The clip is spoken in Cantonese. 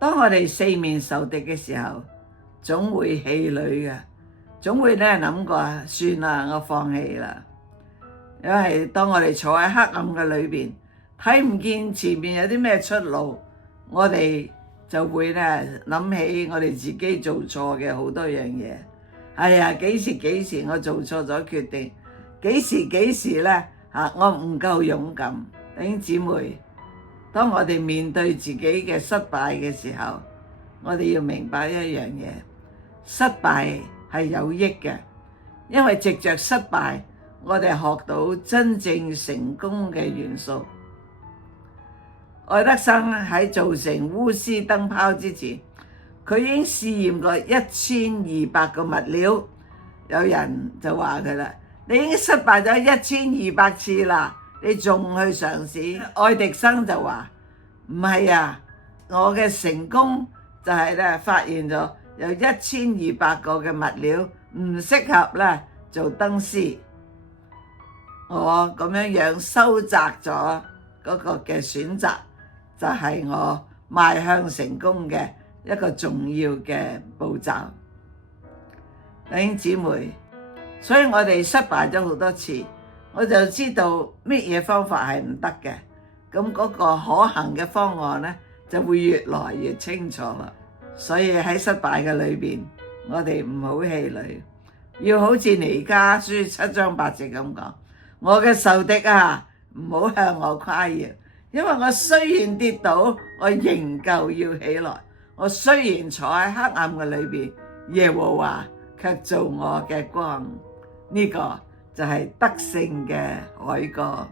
當我哋四面受敵嘅時候，總會氣餒嘅，總會咧諗過算啦，我放棄啦。因為當我哋坐喺黑暗嘅裏邊，睇唔見前面有啲咩出路，我哋就會咧諗起我哋自己做錯嘅好多樣嘢。哎呀，幾時我做錯咗決定，幾時咧我唔夠勇敢。弟兄姊妹，當我哋面對自己嘅失敗嘅時候，我哋要明白一樣嘢，失敗係有益嘅，因為藉着失敗，我哋學到真正成功嘅元素。愛德生喺造成鎢絲燈泡之前，佢已經試驗過1200個物料。有人就話佢啦，你已經失敗咗1200次啦，你仲去嘗試？愛迪生就話唔係啊，我嘅成功就係咧發現咗有1200個嘅物料唔適合咧做燈絲，我咁樣收窄咗嗰個嘅選擇，就係我邁向成功嘅一個重要嘅步驟。弟兄姊妹，所以我哋失敗咗好多次，我就知道乜嘢方法係唔得嘅，咁嗰個可行嘅方案咧就會越來越清楚啦。所以喺失敗嘅裏邊，我哋唔好氣餒，要好似彌迦書7章8節咁講，我嘅仇敵啊，唔好向我誇耀，因為我雖然跌倒，我仍舊要起來。我雖然坐喺黑暗嘅裏邊，耶和華卻做我嘅光。呢個就係得勝嘅凱歌。